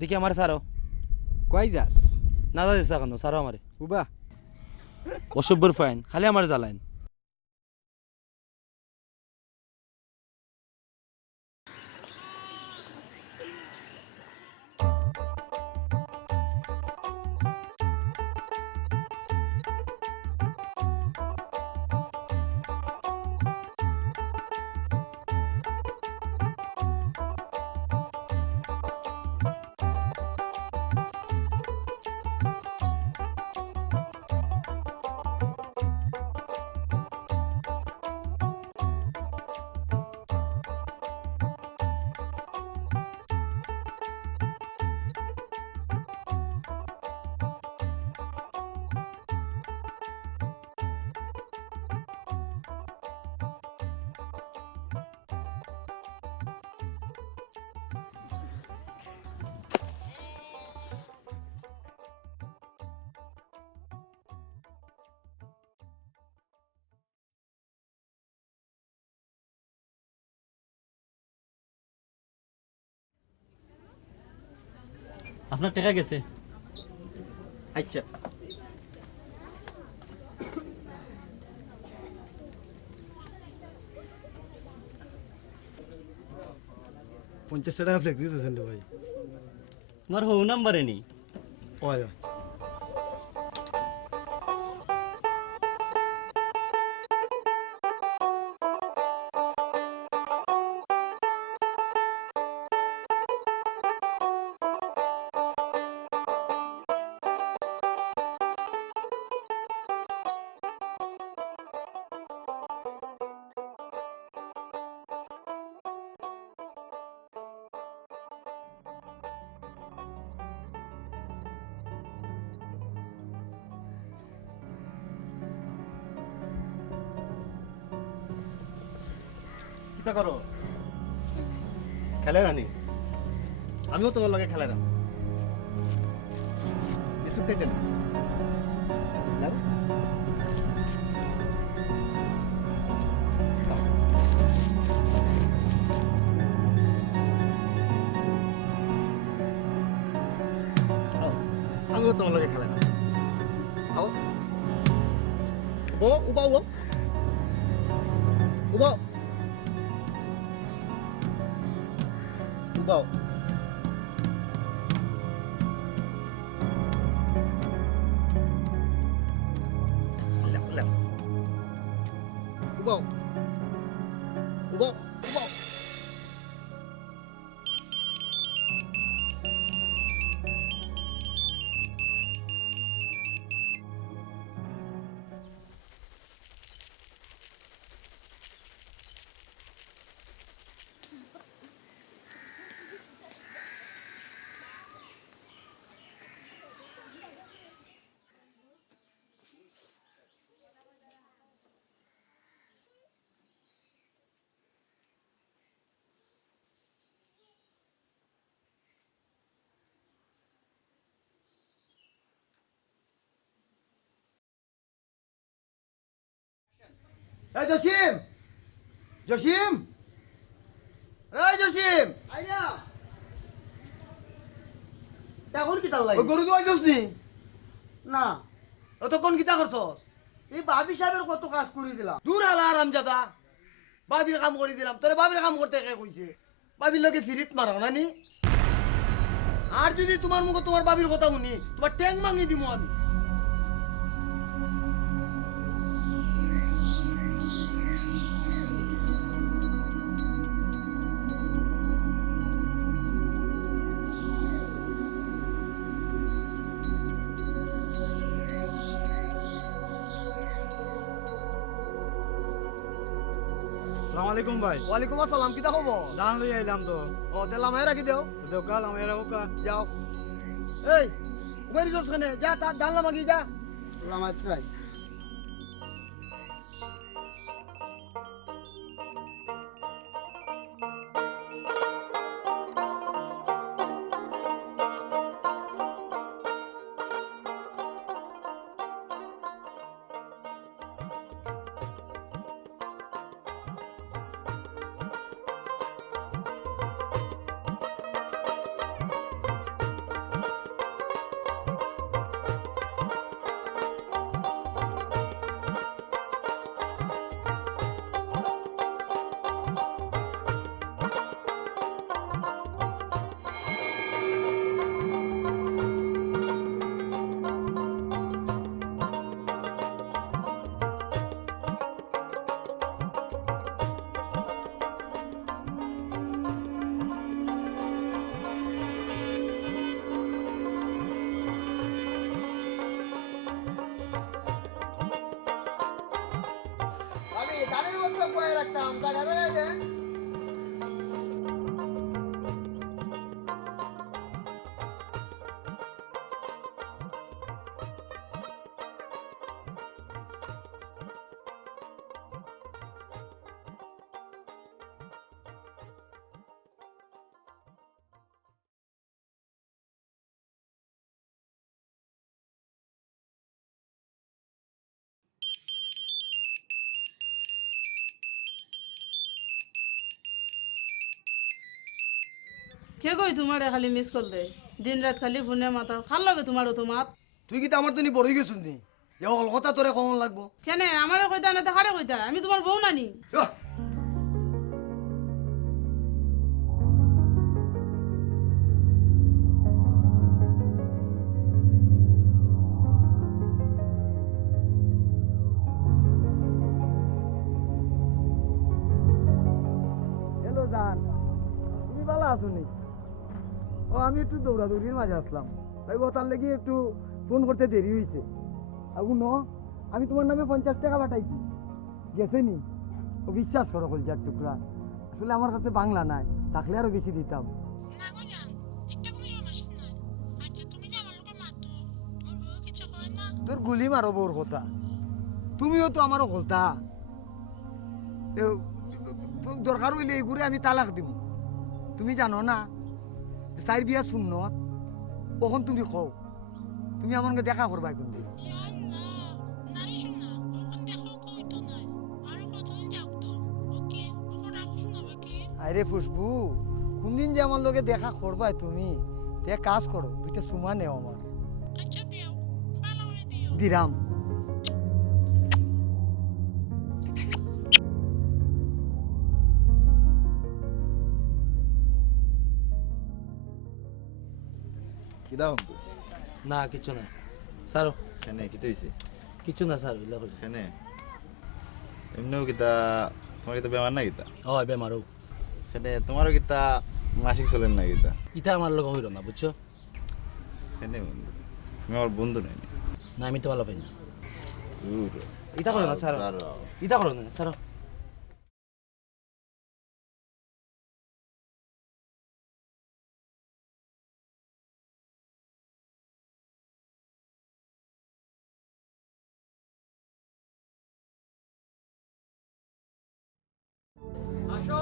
দেখি আমার সারো। কই যাস? না যাচ্ছে কেন, সারো আমারে। উবা অসভ্যর ফাইন, খালি আমার জ্বালাইন। আপনার টাকা গেছে। আচ্ছা পঞ্চাশ টাকা ফ্লেক্স দিতেছেন রে ভাই। আমার হৌ নাম্বারে নেই। ওই কিতা করো? খেলে রানি, আমিও তোমার লগে খেলে না। বিস্কুট খাইতে না? নাও। খাও। আমিও তোমার লগে খেলে না। খাও। উবাও উবাও উবাও উবাও। Ubaw. Ubaw. Ubaw. এই জসিম, জসিম, এই জসিম, আইনা। এখন কি তার ওই লাগে? গরু দোয়াইছস নি? না, অতক্ষণ কিতা করছস? এই ভাবি সাহেবের কত কাজ করে দিলাম। দূর হালা আরামজাদা, বাবির কাম করে দিলাম। তোরে বাবির কাম করতে কে কইছে? বাবির লগে ফিরিত মারাও নানি? আর যদি তোমার মুখে তোমার বাবির কথা শুনি, তোমার ট্যাং ভাঙি দিমু আমি। আসসালামু আলাইকুম ভাই। ওয়ালাইকুম আসসালাম, কিতা খবর? দান লই আইলাম তো। ও দিলাম এ রাখি দেও। দেওকাল আমার ওকা। যাও। এই, উবেরি জস খানে, যা তার ডালনা মাগি যা। আমার ট্রাই। তো কয়ে রাখতাম জায়গা জায়গায় দে কে কই তোমার খালি মিস কল দে দিন রাত খালি ফোনে মাথা খাল লাগে তোমারও তোমার তুই কি আমার তো নি বড় গেছিস নি যে কথা তোরে কখন লাগবো কেনে আমারও কইতা না দেখারে কইতা আমি তোমার বউ নানি হ্যালো জান তুমি ভালো আছো নি ও আমি একটু দৌড়াদৌড়ির মাঝে আসলাম তাই ও তার লেগে একটু ফোন করতে দেরি হয়েছে আবু ন আমি তোমার নামে 50 টাকা পাঠাইছি গেছে নি ও বিশ্বাস করো কলজার টুকরা আসলে আমার কাছে বাংলা নাই থাকলে আরো বেশি দিতাম তোর গুলি মারো বউর কথা তুমিও তো আমারও কথা দরকার হইলে এই ঘুরে আমি তালাক দিব তুমি জানো না চাই বিয়া শুনত কখন তুমি কও তুমি আমার সঙ্গে দেখা করবা কিন্তু আরে খুশবু কোনদিন যে আমার লগে দেখা করবা তুমি তে কাজ করো দুইটা সুমা নেও আমার দিরাম কি দাও না কিছু না স্যার কেনে কি হইছে কিছু না স্যার এগুলা কইছে কেনে এমনিও কিতা তোমার কিতা বেমার না কিতা হয় বেমারও কেনে তোমারও কিতা মাসিক চলেন না কিতা ইটা আমার লগে হইল না বুঝছো কেনে বন্ধু তুমি আমার বন্ধু নাই না আমি তো ভালো পাই না দূর ইটা করো না স্যার ইটা করো না স্যার আসো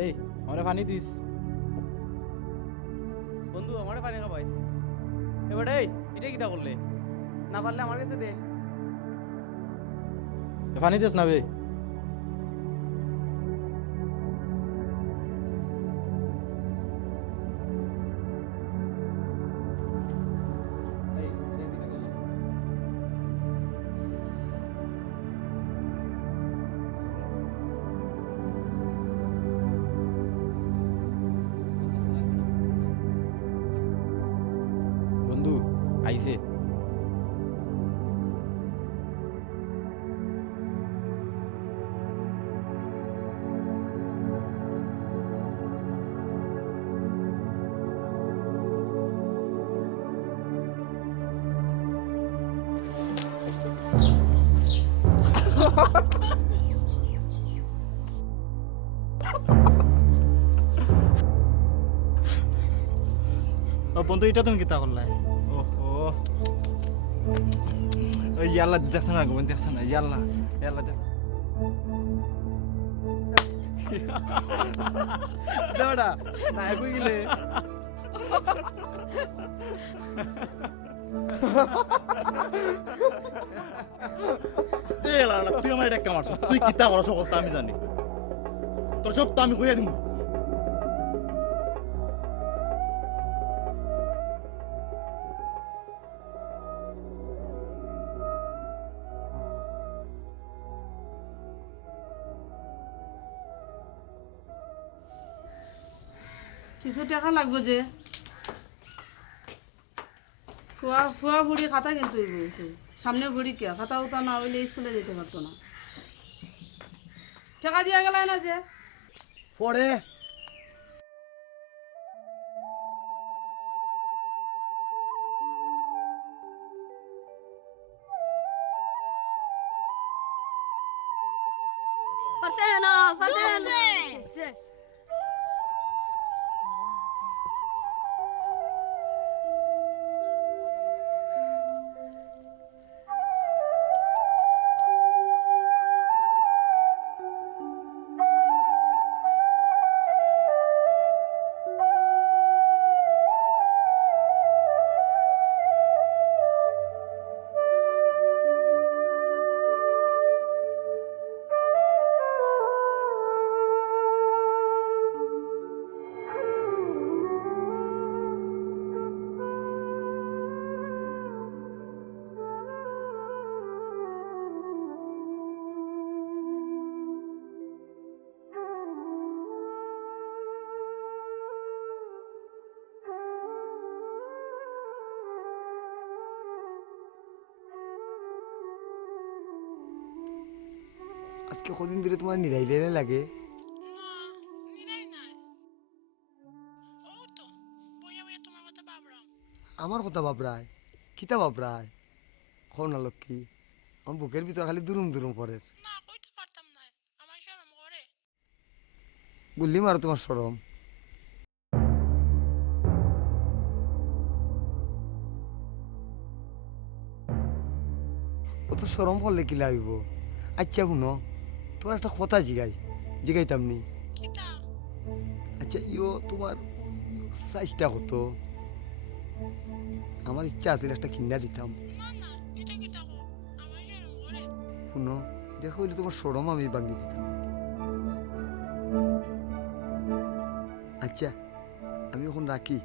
এই আমারে পানি দিস বন্ধু আমারে পানি খাবাইস এবার এই এটা কিটা করলে না পারলে আমার কাছে দে পানি দিস না বে বন্ধু আইছে বন্ধু এটা তুমি কিতা করলাই ওহো ওই ইয়াল্লা দেখছ না গোবিন্দ দেখছ না ইয়াল্লা ইয়াল্লা দেখ দাঁড়া না কই গেলে এ লালা তুই আমার এটা কামারছ তুই কিতা করছ সকল তা আমি জানি তোর সব তা আমি কইয়া দিমু কিছু টাকা লাগবে যে ফুয়া ফুয়া ভুড়ি খাতা কিন্তু সামনে ভুড়ি কে খাতা উতা না হইলে স্কুলে যেতে পারতো না টাকা দিয়া গেল না যে পরে পারছে না পারছে না আজকে কদিন ধরে তোমার নিরাইলে লাগে? আমার কথা বাবরায় কিতা বাবরায় কও না লক্ষ্মী, আমার বুকের ভিতর খালি দুরুম দুরুম করে। বললি মারো তোমার সরম। অত সরম করলে কি লাগব? আচ্ছা শুনো, তোমার একটা কথা জিগাইতাম নি। আচ্ছা ইও তোমার সাইজটা কত? আমার ইচ্ছা আছিল একটা কিনা দিতাম। শুনো, দেখো হইলে তোমার সরম আমি ভাঙি দিতাম। আচ্ছা আমি এখন রাখি।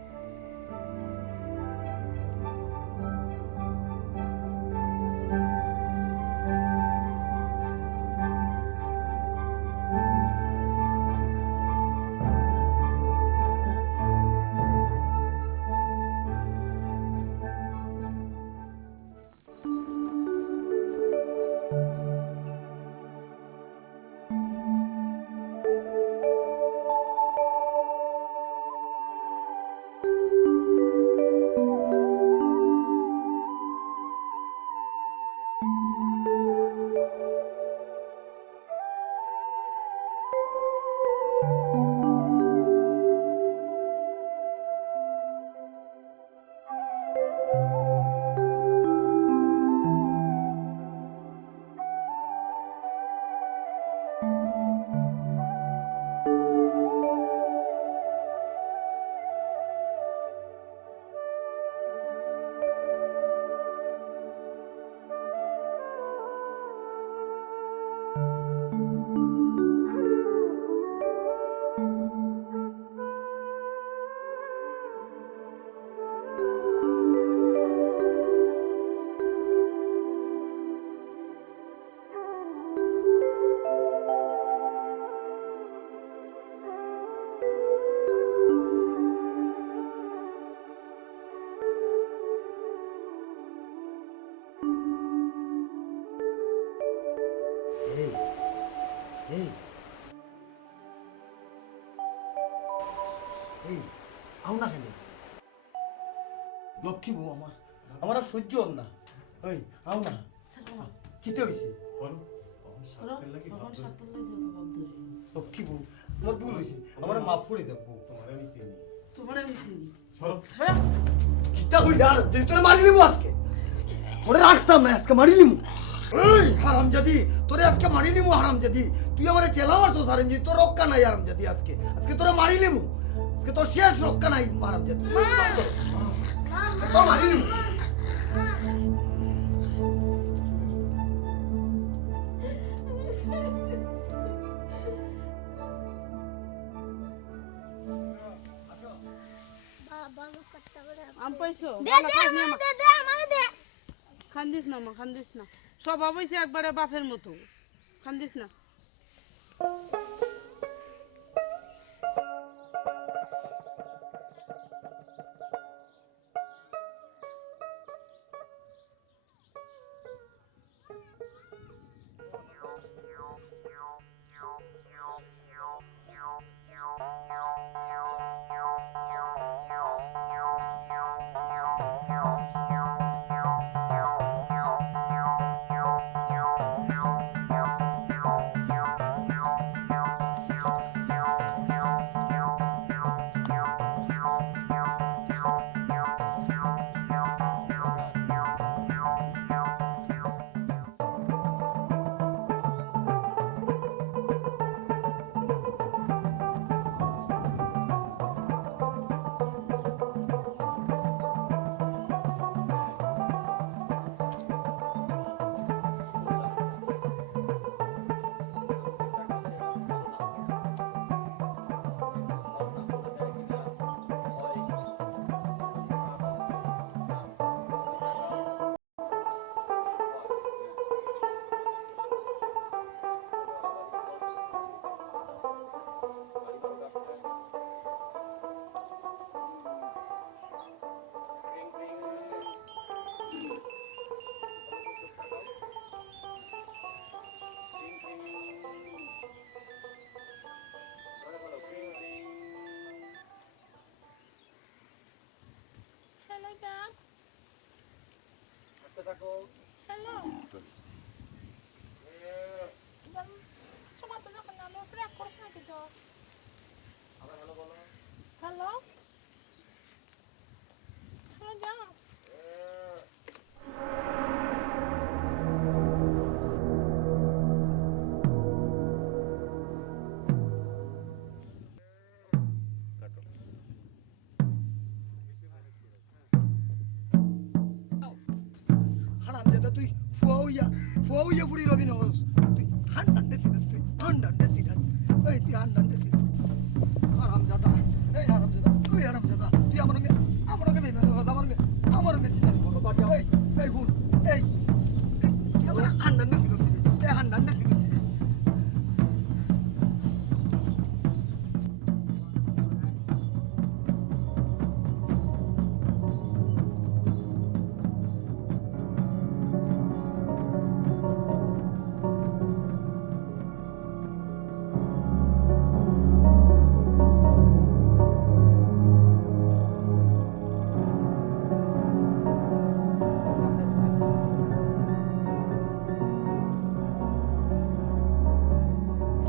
লক্ষ্মী বউ আমার আর সহ্য হল না। ওই আও না, কিতে হয়েছে? লক্ষ্মী বউ আমার ভুল হয়েছে, আমার মাফ করে দেব। কিতা হইল আর তুই তোরে মারি নিবো আজকে, তোরে রাখতাম না, আজকে মারি নিবো। এই হারামজাদি, তোরে আজকে মারি নিবো হারামজাদি। তুই আমার ঠেলা মারছস হারামজাদি, তোর রক্ষা নাই হারামজাদি। আজকে তোরে মারি নিবো, আজকে তোর শেষ রক্ষা নাই হারামজাদি। তোর মারি নিবো। আম পাইছো? খান্দিস না মা, খান্দিস না। স্বভাব হয়েছে একবারে বাপের মতো, খান্দিস না। হ্যালো জান হ্যালো তোমার তো যখন আমি ফ্রেক করছ নাকি তো হ্যালো হ্যালো জান হারাম দাদা তুই ফুয়া হইয়া পুরি রবি নহস তুই 100 সিরিয়াস তুই 100 সিরিয়াস এই তুই 100 সিরিয়াস হারাম দাদা এই হারাম দাদা তুই আমার বেইমান হস আমার চিন্তা করো এই গুণ এই তুই আমার 100 সিরিয়াস তুই 100 সিরিয়াস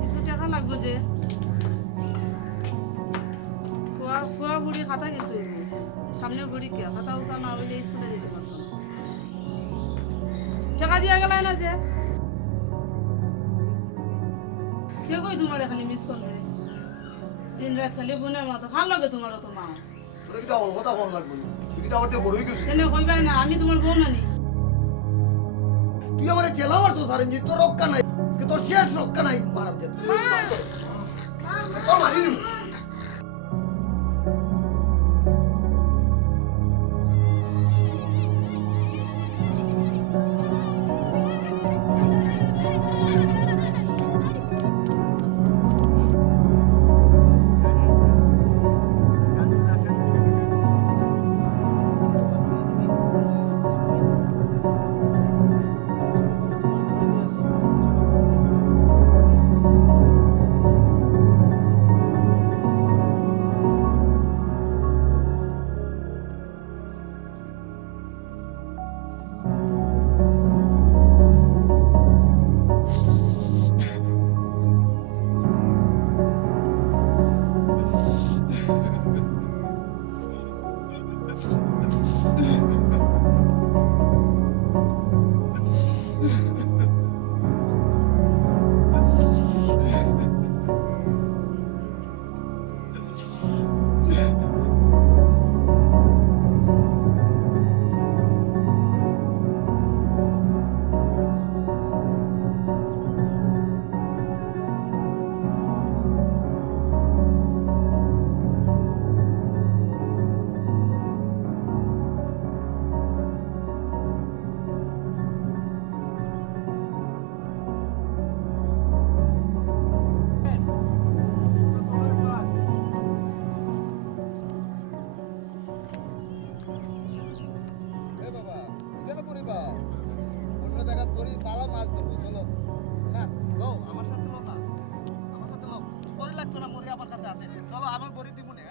কিছু টাকা লাগবে যে ফুয়া বুড়ি খাতা কিন্তু সামনে বুড়ি কে খাতা উতা না হইলে স্কুলে যেতে পারতো না টাকা দিয়া গেল না যে কে কই তোমার এখানে মিস করবে দিন রাত খালি ফোনের মতো ভাল লাগে তোমার তো মা তোরা কি তো আমার কথা কোন লাগবে তুই কি তো আমার থেকে বড় হই গেছিস এনে কইবাই না আমি তোমার বউ নানি তুই আমার ঠেলা মারছো সারেন জি তোর রক্ষা নাই আজকে তোর শেষ রক্ষা নাই মারাম যে মারিনি আমার সাথে লো না আমার সাথে লো পরে লাগতো না মরি আমার কাছে আছে চলো আমার বড়ি দিমুনে